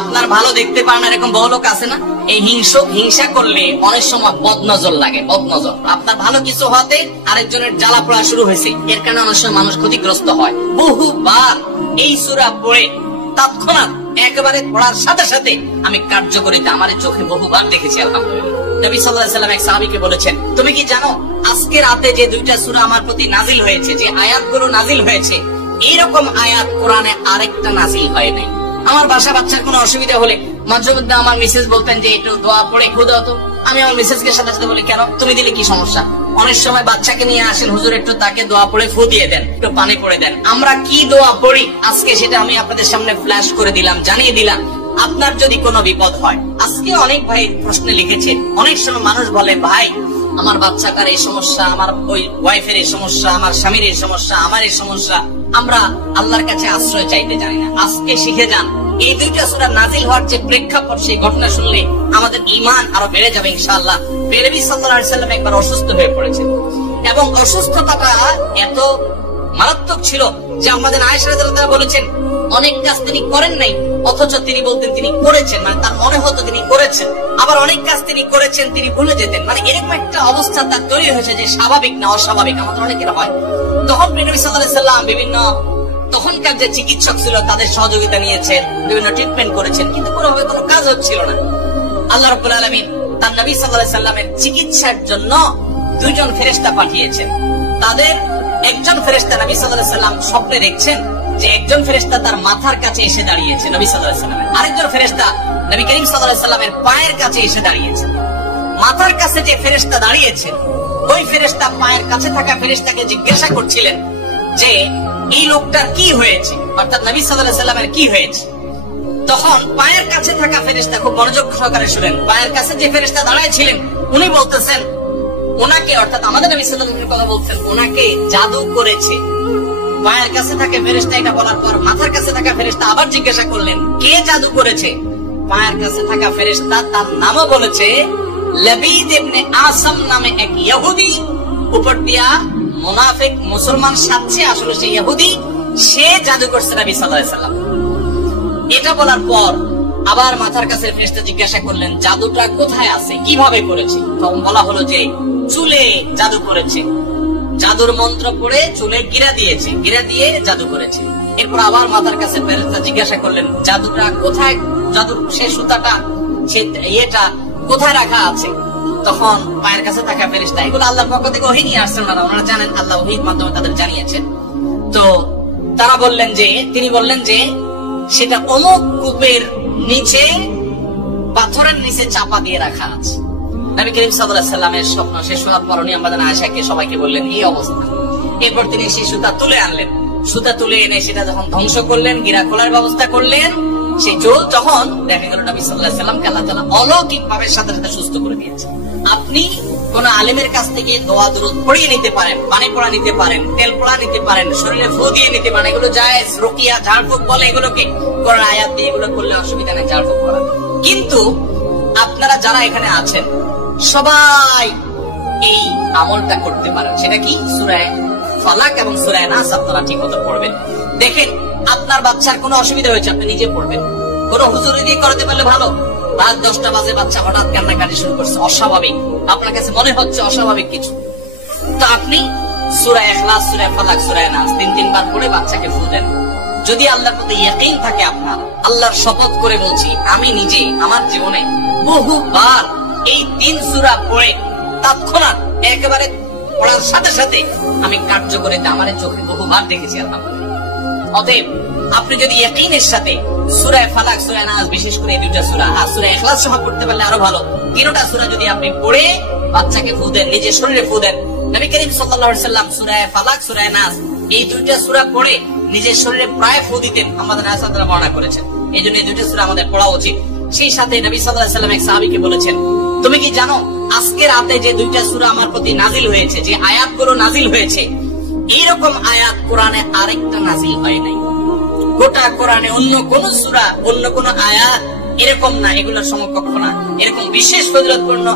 আপনার ভালো দেখতে পারেন এরকম বহু লোক আছে না? এই হিংসা করলে অনেক সময় বদনজর লাগে, বদনজর। আপনার ভালো কিছু হতে আরেকজনের জ্বালা পড়া শুরু হয়েছে, এর কারণে অনেক সময় মানুষ ক্ষতিগ্রস্ত হয়। বহুবার এই সূরা পড়ে তৎক্ষণাৎ একেবারে পড়ার সাথে সাথে আমি কার্যকরিতা আমার চোখে বহুবার দেখেছি। আলহামদুলিল্লাহ। নবী সাল্লাল্লাহু আলাইহি ওয়াসাল্লাম এক সাহাবীকে বলেছেন, তুমি কি জানো আজকে রাতে যে 2টা সূরা আমার প্রতি নাজিল হয়েছে, যে আয়াতগুলো নাজিল হয়েছে, এইরকম আয়াত কোরআনে আরেকটা নাজিল হয় নাই। আমার বাসা বাচ্চার কোনো অসুবিধা হলে মাঝে মধ্যে আমার মিসেস বলতেন যে একটু দোয়া পড়ে খুদা হতো। আমি আমার মিসেসকে সাথে সাথে বলি, কেন, তুমি দিলে কি সমস্যা? অনেক সময় বাচ্চাকে নিয়ে আসেন, হুজুর একটু তাকে দোয়া পড়ে ফু দিয়ে দেন, একটু পানি পড়ে দেন। আমরা কি দোয়া পড়ি আজকে সেটা আমি আপনাদের সামনে ফ্ল্যাশ করে দিলাম, জানিয়ে দিলাম। আপনার যদি কোনো বিপদ হয়, আজকে অনেক ভাই প্রশ্নে লিখেছে, অনেক সময় মানুষ বলে, ভাই আমার বাচ্চাটার এই সমস্যা, আমার ওই ওয়াইফের এই সমস্যা, আমার স্বামীর এই সমস্যা, আমার এই সমস্যা, আমরা আল্লাহর কাছে আশ্রয় চাইতে জানি না। আজকে শিখে যান, এই 2টা সূরা নাজিল হওয়ার যে প্রেক্ষাপট, সেই ঘটনা শুনলে আমাদের ঈমান আরো বেড়ে যাবে ইনশাআল্লাহ। নবী সাল্লাল্লাহু আলাইহি ওয়াসাল্লাম একবার অসুস্থ হয়ে পড়েছেন এবং অসুস্থতাটা এত মারাত্মক ছিল যে আমাদের আয়েশা রাদিয়াল্লাহু তাআলা বলেছেন, অনেক কাজ তিনি করেন নাই অথচ তিনি বলতেন তিনি করেছেন, মানে তার মনে হতো তিনি করেছেন। আবার অনেক কাজ তিনি করেছেন তিনি ভুলে যেতেন, মানে এরকম একটা অবস্থা তার তৈরি হয়েছে যে স্বাভাবিক না অস্বাভাবিক, আমাদের অনেকের হয়। তখন নবী সাল্লাল্লাহু আলাইহি ওয়াসাল্লাম বিভিন্ন তখনকার যে চিকিৎসক ছিল তাদের সহযোগিতা নিয়েছেন, বিভিন্ন ট্রিটমেন্ট করেছেন, কিন্তু কোনোভাবে কোনো কাজ হচ্ছিল না। আল্লাহ রাব্বুল আলামিন তার নবী সাল্লাল্লাহু আলাইহি ওয়াসাল্লামের চিকিৎসার জন্য 2 জন ফেরেশতা পাঠিয়েছেন। তাদের একজন ফেরেশতা নবী সাল্লাল্লাহু আলাইহি ওয়াসাল্লাম স্বপ্নে দেখছেন যে একজন ফেরেশতা তার মাথার কাছে এসে দাঁড়িয়েছে নবী সাল্লাল্লাহু আলাইহি ওয়াসাল্লামের, আরেকজন ফেরেশতা নবী করিম সাল্লাল্লাহু আলাইহি ওয়াসাল্লামের পায়ের কাছে এসে দাঁড়িয়েছে। মাথার কাছে যে ফেরেশতা দাঁড়িয়েছে, ওই ফেরেশতা পায়ের কাছে থাকা ফেরেশতাকে জিজ্ঞাসা করছিলেন যে এই লোকটার কি হয়েছে, অর্থাৎ নবী সাল্লাল্লাহু আলাইহি ওয়াসাল্লামের কি হয়েছে। তখন পায়ের কাছে থাকা ফেরেশতা খুব মনোযোগ সহকারে শুনেন, পায়ের কাছে যে ফেরেশতা দাঁড়ায় ছিলেন উনি বলতেছেন, ওনাকে, অর্থাৎ আমাদের নবী সাল্লাল্লাহু আলাইহি ওয়াসাল্লামের কথা বলছেন, ওনাকে জাদু করেছে। পায়ের কাছে থাকে ফেরেশতা এটা বলার পর মাথার কাছে থাকা ফেরেশতা আবার জিজ্ঞাসা করলেন, কে জাদু করেছে? পায়ের কাছে থাকা ফেরেশতা তার নামও বলেছে, লাবিদ ইবনে আসাম নামে এক ইহুদি, উপর দিয়া মুনাফিক মুসলমান সাজছে, আসলে সে ইহুদি, সে জাদু করছে নবী সাল্লাল্লাহু আলাইহি ওয়াসাল্লাম। এটা বলার পর আবার মাথার কাছে ফেরেশতা জিজ্ঞাসা করলেন, জাদুটা কোথায় আছে, কিভাবে করেছে? তখন বলা হলো যে চুলে জাদু করেছে, জাদুর মন্ত্র পড়ে চুলে গিরা দিয়েছে, গিরা দিয়ে জাদু করেছে। এরপর আবার মাথার কাছে ফেরেশতা জিজ্ঞাসা করলেন, জাদুটা কোথায়, জাদুর সে সুতাটা, সে ইয়েটা কোথায় রাখা আছে? তখন পায়ের কাছে থাকা ফেরেশতা, এগুলো আল্লাহর পক্ষ থেকে ওহী নিয়ে আসছেন, ওনারা জানেন, আল্লাহ ওহীর মাধ্যমে তাদের জানিয়েছেন। তো তারা বললেন যে, তিনি বললেন যে সেটা অমুক কূপের নিচে, পাথরের নিচে চাপা দিয়ে রাখা আছে। নবী করিম সাল্লাল্লাহু আলাইহি ওয়াসাল্লামের স্বপ্ন শেষ হওয়ার পর উনি আমাদের আয়েশাকে সবাইকে বললেন এই অবস্থা। এরপর তিনি সেই সুতা তুলে আনলেন, সুতা তুলে এনে সেটা যখন ধ্বংস করলেন, গিরা খোলার ব্যবস্থা করলেন, সেই চোল যখন দেখা গেল নবী সাল্লাল্লাহু আলাইহি ওয়াসাল্লামকে আল্লাহ তাআলা অলৌকিক ভাবে সাথে সাথে সুস্থ করে দিয়েছে। আপনি কোন আলেমের কাছ থেকে দোয়া দুরূদ পড়িয়ে নিতে পারেন, পানি পড়া নিতে পারেন, তেল পড়া নিতে পারেন, শরীরে ফু দিয়ে নিতে পারেন, এগুলো জায়েজ। রুকিয়া, ঝাড়ফুঁক বলে এগুলোকে, কোরআন আয়াত দিয়ে এগুলো করলে অসুবিধা নেই ঝাড়ফুঁক করা। কিন্তু আপনারা যারা এখানে আছেন সবাই এই আমলটা করতে পারেন। সেটা কি? সূরা ফালাক এবং সূরা নাস আপনারা ঠিক মতো পড়বেন। দেখেন আপনার বাচ্চার কোনো অসুবিধা হয়েছে, আপনি নিজে পড়বেন। কোনো হুজুরি দিয়ে করাতে পারলে ভালো। রাত 10টা বাজে বাচ্চা হঠাৎ কান্নাকাটি শুরু করছে, অস্বাভাবিক, আপনার কাছে মনে হচ্ছে অস্বাভাবিক কিছু, তো আপনি সূরা ইখলাস, সূরা ফালাক, সূরা নাস 3 বার পড়ে বাচ্চাকে ফু দেন। যদি আল্লাহর প্রতি ইয়াকিন থাকে আপনার, আল্লাহর শপথ করে বলছি, আমি নিজে আমার জীবনে বহুবার এই 3 সূরা পড়ে তৎক্ষণাৎ একেবারে পড়ার সাথে সাথে আমি কার্যকরিতা আমার চোখে বহুবার দেখেছি আলহামদুলিল্লাহ। অতএব আপনি যদি ইয়াকিনের সাথে সূরা ফালাক, সূরা নাস, বিশেষ করে এই 2টা সূরা আর সূরা ইখলাস সহ পড়তে পারলে আরো ভালো, 3টা সূরা যদি আপনি পড়ে বাচ্চাকে ফু দেন, নিজের শরীরে ফু দেন। নবী করিম সাল্লাল্লাহু আলাইহি ওয়াসাল্লাম সূরা ফালাক, সূরা নাস এই 2টা সূরা পড়ে নিজের শরীরে প্রায় ফু দিতেন, আমাদের আয়েশা রাদিয়াল্লাহু আনহা বর্ণনা করেছেন। এইজন্য এই 2টা সূরা আমাদের পড়া উচিত। সেই সাথে নবী সাল্লাল্লাহু আলাইহি ওয়াসাল্লাম এক সাহাবীকে বলেছেন, তুমি কি জানো আজকে রাতে যে 2টা সূরা আমার প্রতি নাজিল হয়েছে, যে আয়াতগুলো নাজিল হয়েছে, এইরকম আয়াত কোরআনে আরেকটা নাজিল হয় নাই। গোটা কোরআনে অন্য কোন সূরা, অন্য কোন আয়াত এরকম না, এগুলোর সমকক্ষ না। এরকম বিশেষ ফজিলতপূর্ণ